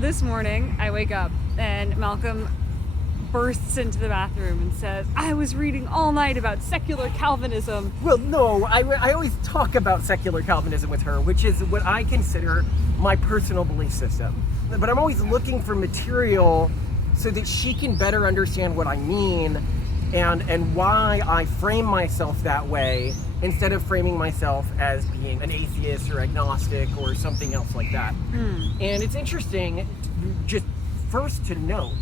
this morning I wake up and Malcolm bursts into the bathroom and says, I was reading all night about secular Calvinism. Well, no, I always talk about secular Calvinism with her, which is what I consider my personal belief system. But I'm always looking for material so that she can better understand what I mean and why I frame myself that way instead of framing myself as being an atheist or agnostic or something else like that. And it's interesting, just first to note,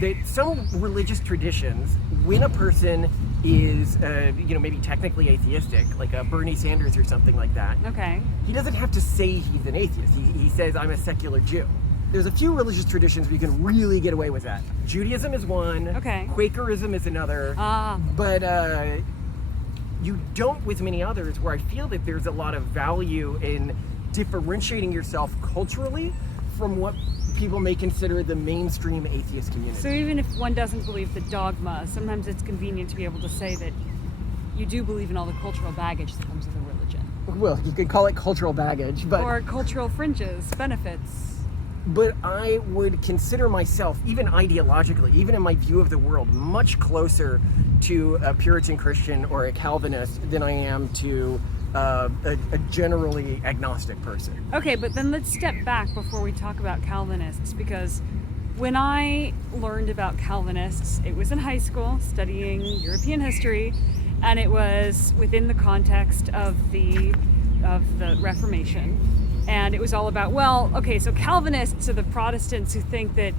that some religious traditions, when a person is, maybe technically atheistic, like a Bernie Sanders or something like that, Okay. he doesn't have to say he's an atheist. He says, I'm a secular Jew. There's a few religious traditions where you can really get away with that. Judaism is one. Okay. Quakerism is another. But you don't with many others, where I feel that there's a lot of value in differentiating yourself culturally from what people may consider the mainstream atheist community. So even if one doesn't believe the dogma, sometimes it's convenient to be able to say that you do believe in all the cultural baggage that comes with a religion. Well, you could call it cultural baggage, but... Or cultural fringes, benefits. But I would consider myself, even ideologically, even in my view of the world, much closer to a Puritan Christian or a Calvinist than I am to a generally agnostic person. Okay, but then let's step back before we talk about Calvinists, because when I learned about Calvinists, it was in high school studying European history, and it was within the context of the Reformation. And it was all about, well, okay, so Calvinists are the Protestants who think that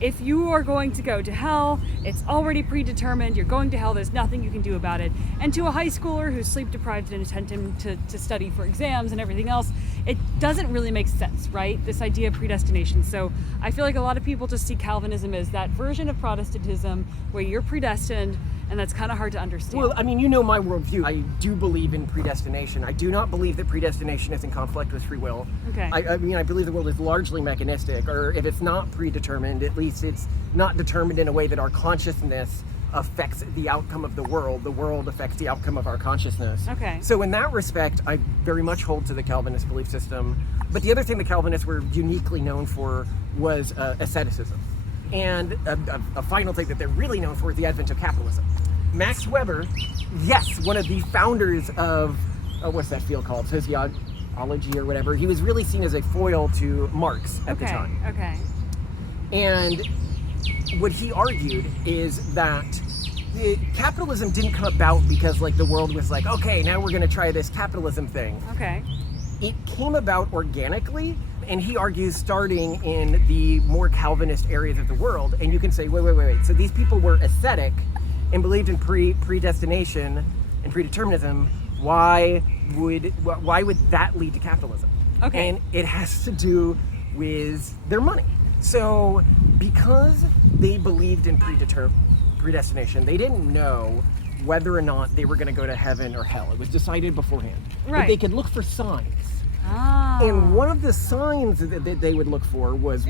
if you are going to go to hell, it's already predetermined, you're going to hell, there's nothing you can do about it. And to a high schooler who's sleep deprived and attempting to study for exams and everything else, it doesn't really make sense, right? This idea of predestination. So I feel like a lot of people just see Calvinism as that version of Protestantism where you're predestined, and that's kind of hard to understand. Well, I mean, you know my worldview. I do believe in predestination. I do not believe that predestination is in conflict with free will. Okay. I mean, I believe the world is largely mechanistic, or if it's not predetermined, at least it's not determined in a way that our consciousness affects the outcome of the world affects the outcome of our consciousness. Okay. So in that respect, I very much hold to the Calvinist belief system. But the other thing the Calvinists were uniquely known for was asceticism. And a final thing that they're really known for is the advent of capitalism. Max Weber, yes, one of the founders of, what's that field called? Sociology or whatever. He was really seen as a foil to Marx at the time. Okay. And what he argued is that capitalism didn't come about because like the world was like, okay, now we're going to try this capitalism thing. Okay. It came about organically, and he argues starting in the more Calvinist areas of the world. And you can say, wait. So these people were ascetic and believed in predestination and predeterminism. Why would that lead to capitalism? Okay. And it has to do with their money. So because they believed in predestination, they didn't know whether or not they were going to go to heaven or hell. It was decided beforehand. Right. But they could look for signs. Ah. And one of the signs that they would look for was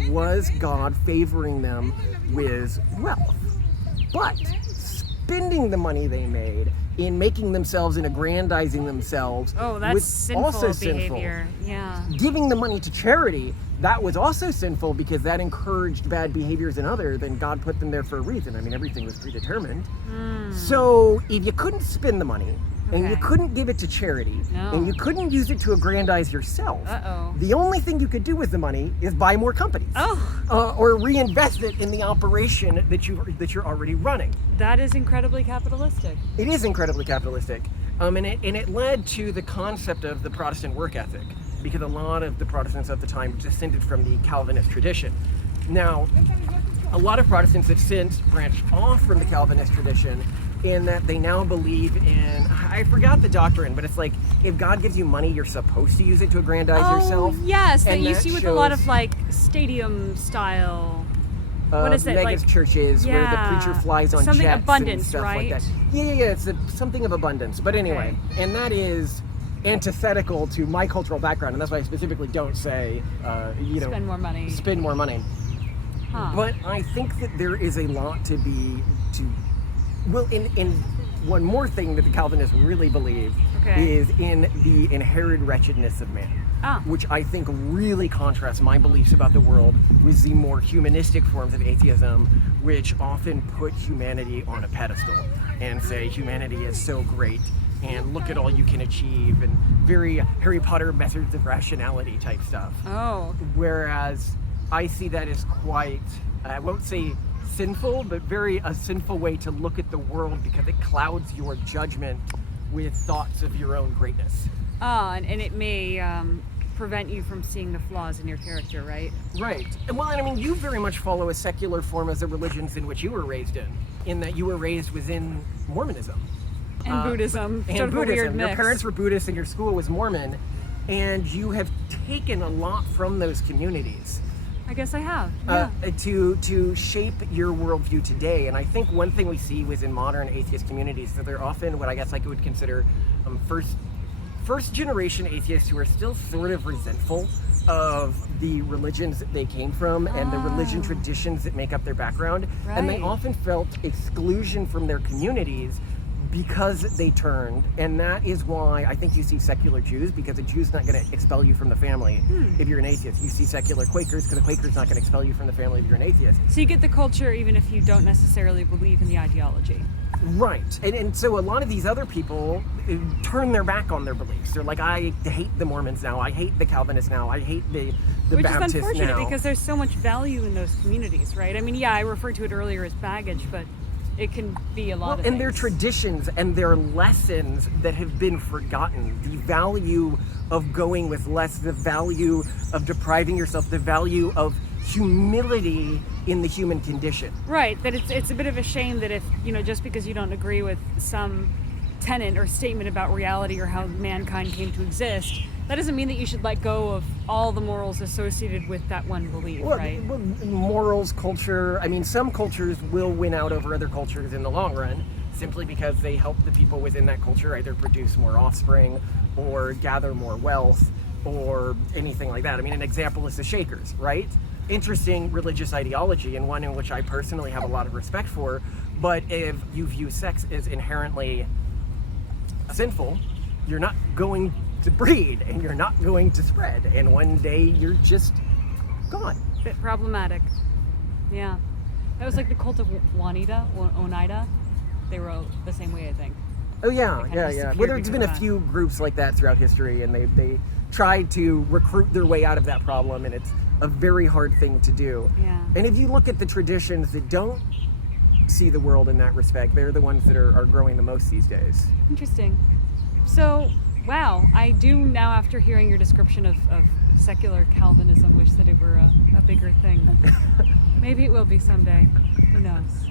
God favoring them with wealth. But spending the money they made in making themselves and aggrandizing themselves that's sinful also behavior. sinful. Yeah. Giving the money to charity, that was also sinful because that encouraged bad behaviors in others, and God put them there for a reason. I mean, everything was predetermined. So if you couldn't spend the money, and you couldn't give it to charity, and you couldn't use it to aggrandize yourself, the only thing you could do with the money is buy more companies. Or reinvest it in the operation that you're already running. That is incredibly capitalistic. It is incredibly capitalistic. And it led to the concept of the Protestant work ethic, because a lot of the Protestants at the time descended from the Calvinist tradition. Now, a lot of Protestants have since branched off from the Calvinist tradition in that they now believe in, I forgot the doctrine, but it's like, if God gives you money, you're supposed to use it to aggrandize yourself. Yes, that And you that see with a lot shows- of like stadium style. What is it, mega like- churches where the preacher flies on Something jets abundance, and stuff right? like that. Yeah, it's something of abundance. But anyway, and that is antithetical to my cultural background, and that's why I specifically don't say, Spend more money. Spend more money. Huh. But I think that there is a lot to in one more thing that the Calvinists really believe is in the inherent wretchedness of man. which I think really contrasts my beliefs about the world with the more humanistic forms of atheism, which often put humanity on a pedestal and say humanity is so great and look at all you can achieve, and very Harry Potter methods of rationality type stuff. Oh. Whereas I see that as quite, I won't say sinful, but very a sinful way to look at the world, because it clouds your judgment with thoughts of your own greatness. And it may prevent you from seeing the flaws in your character, right? Right. Well, and I mean, you very much follow a secular form as the religions in which you were raised in that you were raised within Mormonism. And Buddhism. And sort of a Buddhism. weird mix. Your parents were Buddhists and your school was Mormon, and you have taken a lot from those communities. I guess I have. Yeah. To shape your worldview today. And I think one thing we see within modern atheist communities, that they're often what I guess I would consider first generation atheists who are still sort of resentful of the religions that they came from and the religion traditions that make up their background. Right. And they often felt exclusion from their communities because they turned, and that is why I think you see secular Jews, because a Jew's not going to expel you from the family if you're an atheist. You see secular Quakers because a Quaker's not going to expel you from the family if you're an atheist. So you get the culture even if you don't necessarily believe in the ideology. Right. And so a lot of these other people turn their back on their beliefs. They're like, I hate the Mormons now, I hate the Calvinists now, I hate the Which Baptists is unfortunate now. because there's so much value in those communities, right? I mean, yeah, I referred to it earlier as baggage, but it can be a lot of and things. their traditions and their lessons that have been forgotten, the value of going with less, the value of depriving yourself, the value of humility in the human condition. Right, that it's a bit of a shame that if, just because you don't agree with some tenet or statement about reality or how mankind came to exist, that doesn't mean that you should let go of all the morals associated with that one belief, right? Well, morals, culture, I mean, some cultures will win out over other cultures in the long run, simply because they help the people within that culture either produce more offspring or gather more wealth or anything like that. I mean, an example is the Shakers, right? Interesting religious ideology, and one in which I personally have a lot of respect for, but if you view sex as inherently sinful, you're not going to breed and you're not going to spread, and one day you're just gone. Bit problematic. Yeah. That was like the cult of Oneida. They were the same way, I think. Oh yeah, They yeah. disappeared Well, there's because been of a that. few groups like that throughout history, and they tried to recruit their way out of that problem, and it's a very hard thing to do. Yeah. And if you look at the traditions that don't see the world in that respect, they're the ones that are growing the most these days. Interesting. So, wow, I do now, after hearing your description of secular Calvinism, wish that it were a bigger thing. Maybe it will be someday. Who knows?